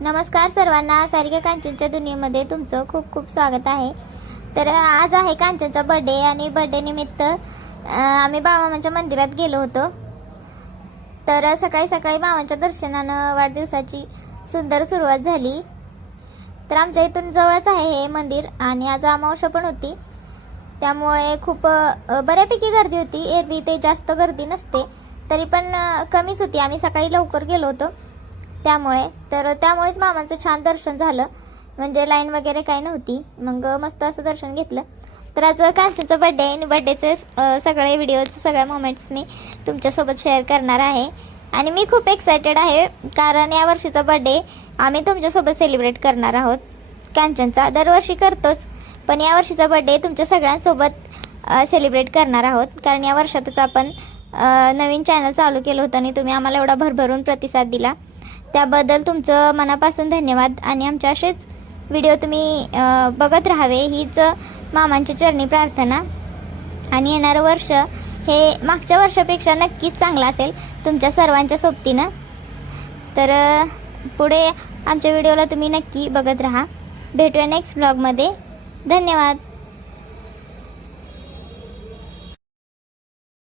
नमस्कार सर्वांना, सारिका कांचनच्या दुनियेमध्ये तुमचं खूप खूप स्वागत आहे। तर आज आहे कांचनचा बर्थडे आणि बर्थडे निमित्त आम्ही बाळमामाच्या मंदिरात गेलो होतो। तर सकाळी सकाळी बाबांच्या दर्शनानं वाढदिवसाची सुंदर सुरुवात झाली। तर आमच्या इथून जवळच आहे हे मंदिर आणि आज अमावस्या पण होती, त्यामुळे खूप बऱ्यापैकी गर्दी होती। एरवी ते जास्त गर्दी नसते, तरी पण कमीच होती। आम्ही सकाळी लवकर गेलो होतो त्यामुळेच मामांचं छान दर्शन झालं, म्हणजे लाईन वगैरे काही नव्हती। मग मस्त असं दर्शन घेतलं। तर आज कांचनचा बर्थडे आहे आणि बर्थडेचे सगळे व्हिडिओचे सगळे मोमेंट्स मी तुमच्यासोबत शेअर करणार आहे। आणि मी खूप एक्सायटेड आहे, कारण या वर्षीचा बर्थडे आम्ही तुमच्यासोबत सेलिब्रेट करणार आहोत। कांचनचा दरवर्षी करतोच, पण या वर्षीचा बर्थडे तुमच्या सगळ्यांसोबत सेलिब्रेट करणार आहोत, कारण या वर्षातच आपण नवीन चॅनल चालू केलं होतं आणि तुम्ही आम्हाला एवढा भरभरून प्रतिसाद दिला, त्याबद्दल तुमचं मनापासून धन्यवाद। आणि आमचे असेच व्हिडिओ तुम्ही बघत राहावे हीच मामांची चरणी प्रार्थना। आणि येणारं वर्ष हे मागच्या वर्षापेक्षा नक्कीच चांगलं असेल तुमच्या सर्वांच्या सोबतीनं। तर पुढे आमच्या व्हिडिओला तुम्ही नक्की बघत राहा। भेटूया नेक्स्ट ब्लॉगमध्ये। धन्यवाद।